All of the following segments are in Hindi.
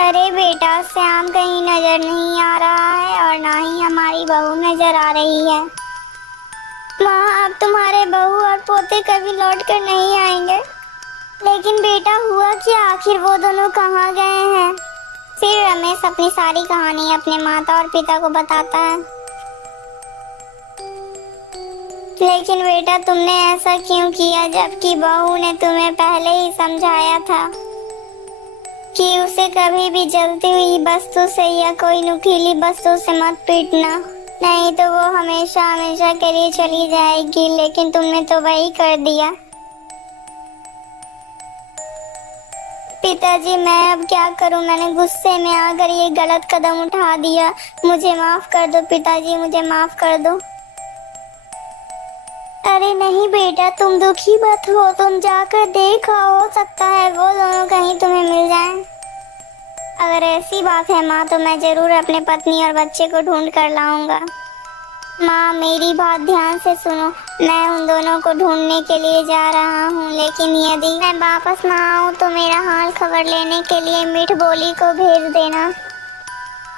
अरे बेटा, श्याम कहीं नजर नहीं आ रहा है और ना ही हमारी बहू नजर आ रही है। माँ, अब तुम्हारे बहू और पोते कभी लौट कर नहीं आएंगे। लेकिन बेटा, हुआ क्या? आखिर वो दोनों कहाँ गए हैं? फिर रमेश अपनी सारी कहानी अपने माता और पिता को बताता है। लेकिन बेटा, तुमने ऐसा क्यों किया, जबकि बहू ने तुम्हें पहले ही समझाया था कि उसे कभी भी जलती हुई वस्तु से या कोई नुकीली वस्तु से मत पीटना, नहीं तो वो हमेशा हमेशा के लिए चली जाएगी। लेकिन तुमने तो वही कर दिया। पिताजी, मैं अब क्या करूं? मैंने गुस्से में आकर ये गलत कदम उठा दिया। मुझे माफ कर दो पिताजी, मुझे माफ कर दो। अरे नहीं बेटा, तुम दुखी मत हो। तुम जाकर देखो, हो सकता है वो दोनों कहीं तुम्हें मिल जाएं। अगर ऐसी बात है माँ, तो मैं जरूर अपने पत्नी और बच्चे को ढूंढ कर लाऊंगा। माँ, मेरी बात ध्यान से सुनो। मैं उन दोनों को ढूंढने के लिए जा रहा हूँ, लेकिन यदि मैं वापस ना आऊँ तो मेरा हाल खबर लेने के लिए मीठ बोली को भेज देना।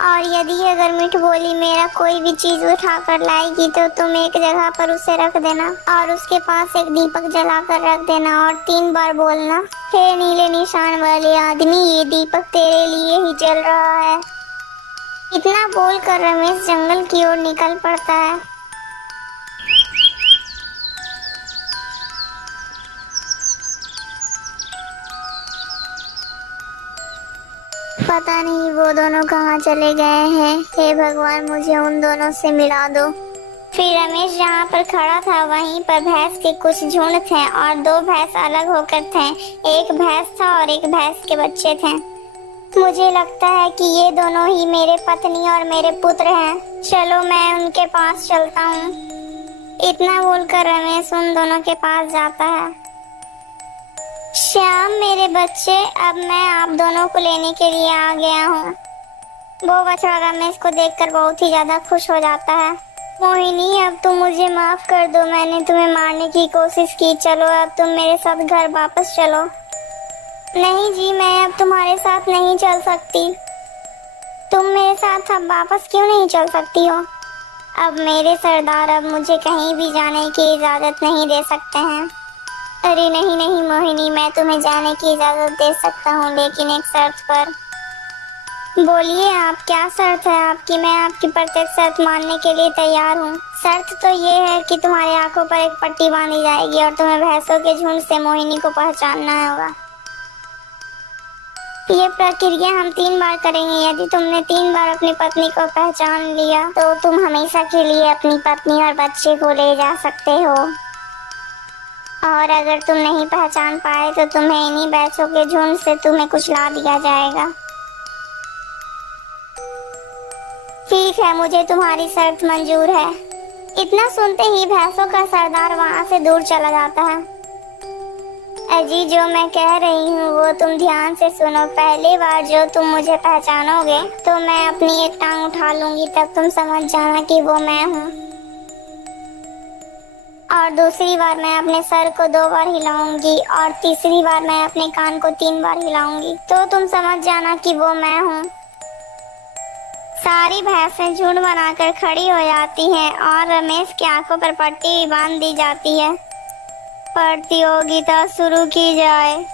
और यदि अगर मीठ बोली मेरा कोई भी चीज उठा कर लाएगी तो तुम एक जगह पर उसे रख देना और उसके पास एक दीपक जला कर रख देना और 3 बार बोलना, हे नीले निशान वाले आदमी, ये दीपक तेरे लिए ही जल रहा है। इतना बोलकर रमेश जंगल की ओर निकल पड़ता है। पता नहीं वो दोनों कहाँ चले गए हैं। हे भगवान, मुझे उन दोनों से मिला दो। फिर रमेश जहाँ पर खड़ा था वहीं पर भैंस के कुछ झुंड थे और 2 भैंस अलग होकर थे। एक भैंस था और एक भैंस के बच्चे थे। मुझे लगता है कि ये दोनों ही मेरे पत्नी और मेरे पुत्र हैं। चलो मैं उनके पास चलता हूँ। इतना बोलकर रमेश उन दोनों के पास जाता है। श्याम, मेरे बच्चे, अब मैं आप दोनों को लेने के लिए आ गया हूँ। वो बछड़ा रमेश को देखकर बहुत ही ज्यादा खुश हो जाता है। मोहिनी, अब तुम मुझे माफ कर दो। मैंने तुम्हें मारने की कोशिश की। चलो अब तुम मेरे साथ घर वापस चलो। नहीं जी, मैं अब तुम्हारे साथ नहीं चल सकती। तुम मेरे साथ अब वापस क्यों नहीं चल सकती हो? अब मेरे सरदार अब मुझे कहीं भी जाने की इजाजत नहीं दे सकते हैं। अरे नहीं नहीं मोहिनी, मैं तुम्हें जाने की इजाजत दे सकता हूँ, लेकिन एक शर्त पर। बोलिए, आप क्या शर्त है आपकी? मैं आपकी प्रत्येक शर्त मानने के लिए तैयार हूँ। शर्त तो ये है कि तुम्हारी आंखों पर एक पट्टी बांधी जाएगी और तुम्हें भैंसों के झुंड से मोहिनी को पहचानना होगा। ये प्रक्रिया हम 3 बार करेंगे। यदि तुमने 3 बार अपनी पत्नी को पहचान लिया तो तुम हमेशा के लिए अपनी पत्नी और बच्चे को ले जा सकते हो। और अगर तुम नहीं पहचान पाए तो तुम्हें इन्हीं भैंसों के झुंड से तुम्हें कुचला दिया जाएगा। ठीक है, मुझे तुम्हारी शर्त मंजूर है। इतना सुनते ही भैंसों का सरदार वहाँ से दूर चला जाता है। अजी, जो मैं कह रही हूँ वो तुम ध्यान से सुनो। पहली बार जो तुम मुझे पहचानोगे तो मैं अपनी एक टांग उठा लूंगी, तब तुम समझ जाना कि वो मैं हूँ। और दूसरी बार मैं अपने सर को 2 बार हिलाऊंगी और तीसरी बार मैं अपने कान को 3 बार हिलाऊंगी, तो तुम समझ जाना कि वो मैं हूँ। सारी भैंसें झुंड बनाकर खड़ी हो जाती हैं और रमेश की आंखों पर पट्टी भी बांध दी जाती है। प्रतियोगिता शुरू की जाए।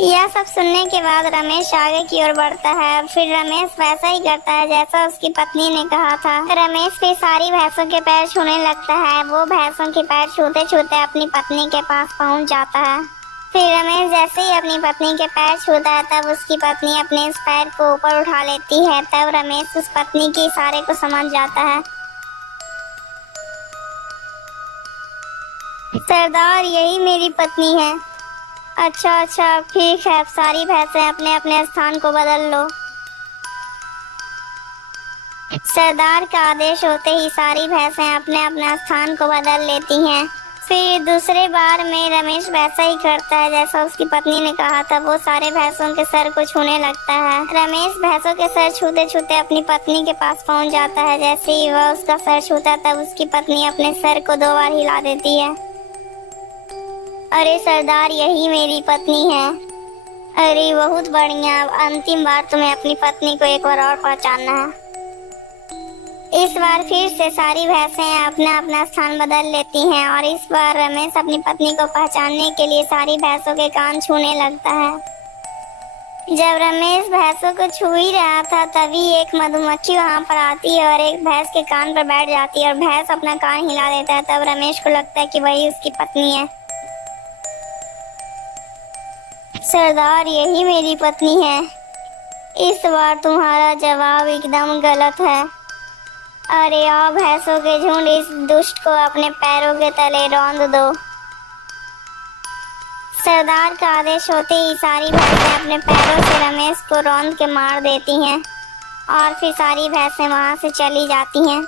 यह सब सुनने के बाद रमेश आगे की ओर बढ़ता है। फिर रमेश वैसा ही करता है जैसा उसकी पत्नी ने कहा था। रमेश फिर सारी भैंसों के पैर छूने लगता है। वो भैंसों के पैर छूते छूते अपनी पत्नी के पास पहुंच जाता है। फिर रमेश जैसे ही अपनी पत्नी के पैर छूता है तब उसकी पत्नी अपने इस पैर को ऊपर उठा लेती है। तब रमेश उस पत्नी के इशारे को समझ जाता है। सरदार, यही मेरी पत्नी है। अच्छा अच्छा, ठीक है। अब सारी भैंसें अपने अपने स्थान को बदल लो। सरदार का आदेश होते ही सारी भैंसें अपने अपना स्थान को बदल लेती हैं। फिर दूसरे बार में रमेश वैसा ही करता है जैसा उसकी पत्नी ने कहा था। वो सारे भैंसों के सर को छूने लगता है। रमेश भैंसों के सर छूते छूते अपनी पत्नी के पास पहुंच जाता है। जैसे ही वह उसका सर छूता तब उसकी पत्नी अपने सर को 2 बार हिला देती है। अरे सरदार, यही मेरी पत्नी है। अरे बहुत बढ़िया, अब अंतिम बार तुम्हें अपनी पत्नी को एक बार और पहचानना है। इस बार फिर से सारी भैंसें अपना अपना स्थान बदल लेती हैं और इस बार रमेश अपनी पत्नी को पहचानने के लिए सारी भैंसों के कान छूने लगता है। जब रमेश भैंसों को छू ही रहा था तभी एक मधुमक्खी वहां पर आती है और एक भैंस के कान पर बैठ जाती है और भैंस अपना कान हिला देता है। तब रमेश को लगता है कि वही उसकी पत्नी है। सरदार, यही मेरी पत्नी है। इस बार तुम्हारा जवाब एकदम गलत है। अरे आओ भैंसों के झुंड, इस दुष्ट को अपने पैरों के तले रौंद दो। सरदार का आदेश होते ही सारी भैंसें अपने पैरों से रमेश को रौंद के मार देती हैं और फिर सारी भैंसें वहां से चली जाती हैं।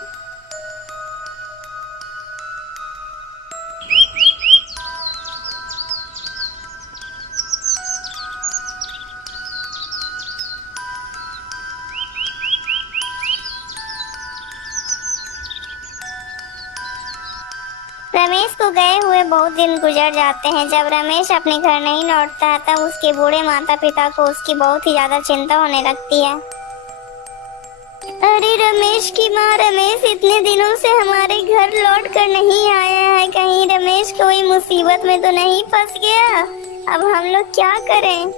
रमेश को गए हुए बहुत दिन गुजर जाते हैं। जब रमेश अपने घर नहीं लौटता है तब उसके बूढ़े माता पिता को उसकी बहुत ही ज्यादा चिंता होने लगती है। अरे रमेश की माँ, रमेश इतने दिनों से हमारे घर लौट कर नहीं आया है, कहीं रमेश कोई मुसीबत में तो नहीं फंस गया। अब हम लोग क्या करें?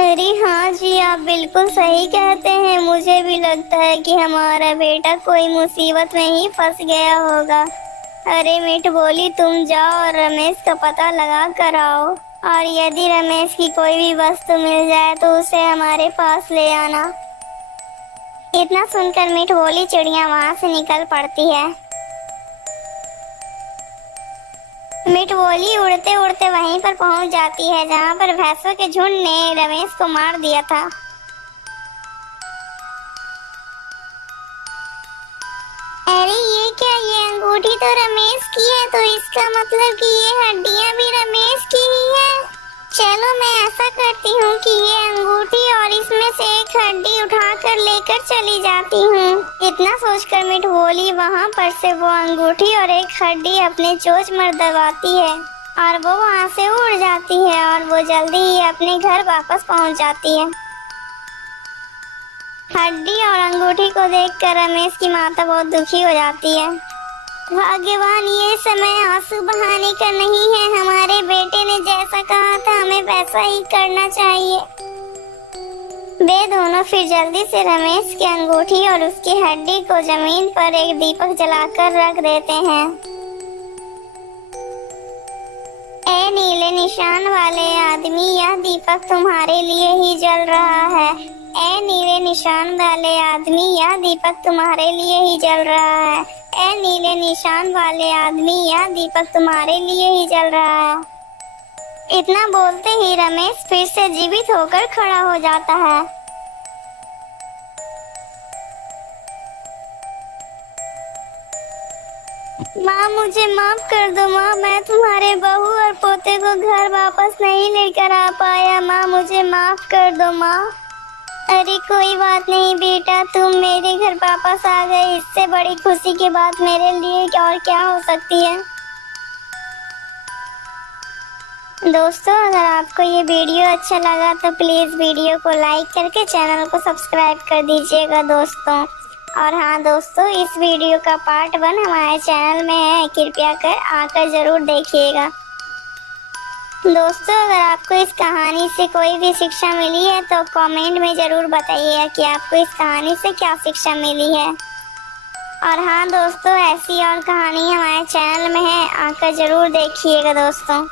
अरे हाँ जी, आप बिल्कुल सही कहते हैं। मुझे भी लगता है कि हमारा बेटा कोई मुसीबत में ही फंस गया होगा। अरे मीठ बोली, तुम जाओ और रमेश का पता लगा कर आओ और यदि रमेश की कोई भी वस्तु मिल जाए तो उसे हमारे पास ले आना। इतना सुनकर मीठ बोली चिड़िया वहां से निकल पड़ती है। मीठ बोली उड़ते उड़ते वहीं पर पहुंच जाती है जहां पर भैंसों के झुंड ने रमेश को मार दिया था। अरे ये क्या, ये अंगूठी तो रमेश की है, तो इसका मतलब कि ये हड्डियां भी रमेश की ही है। चलो मैं ऐसा करती हूँ कि ये अंगूठी और इसमें से एक हड्डी उठाकर लेकर चली जाती हूँ। इतना सोचकर मीठ बोली वहाँ पर से वो अंगूठी और एक हड्डी अपने चोंच में दबाती है और वो वहाँ से उड़ जाती है और वो जल्दी ही अपने घर वापस पहुँच जाती है। हड्डी और अंगूठी को देखकर रमेश की माता बहुत दुखी हो जाती है। भाग्यवान, ये समय आंसू बहाने का नहीं है। हमारे बेटे ने जैसा कहा था हमें वैसा ही करना चाहिए। वे दोनों फिर जल्दी से रमेश की अंगूठी और उसकी हड्डी को जमीन पर एक दीपक जलाकर रख देते हैं। ए नीले निशान वाले आदमी, यह दीपक तुम्हारे लिए ही जल रहा है। ए नीले निशान वाले आदमी, यह दीपक तुम्हारे लिए ही जल रहा है। ए नीले निशान वाले आदमी, यह दीपक तुम्हारे लिए ही जल रहा है। इतना बोलते ही रमेश फिर से जीवित होकर खड़ा हो जाता है। माँ, मुझे माफ कर दो माँ, मैं तुम्हारे बहू और पोते को घर वापस नहीं लेकर आ पाया। माँ, मुझे माफ कर दो माँ। अरे कोई बात नहीं बेटा, तुम मेरे घर वापस आ गए, इससे बड़ी खुशी की बात मेरे लिए और क्या हो सकती है। दोस्तों, अगर आपको ये वीडियो अच्छा लगा तो प्लीज़ वीडियो को लाइक करके चैनल को सब्सक्राइब कर दीजिएगा दोस्तों। और हाँ दोस्तों, इस वीडियो का पार्ट 1 हमारे चैनल में है, कृपया कर आकर ज़रूर देखिएगा। दोस्तों, अगर आपको इस कहानी से कोई भी शिक्षा मिली है तो कमेंट में ज़रूर बताइएगा कि आपको इस कहानी से क्या शिक्षा मिली है। और हाँ दोस्तों, ऐसी और कहानी हमारे चैनल में है, आकर ज़रूर देखिएगा दोस्तों।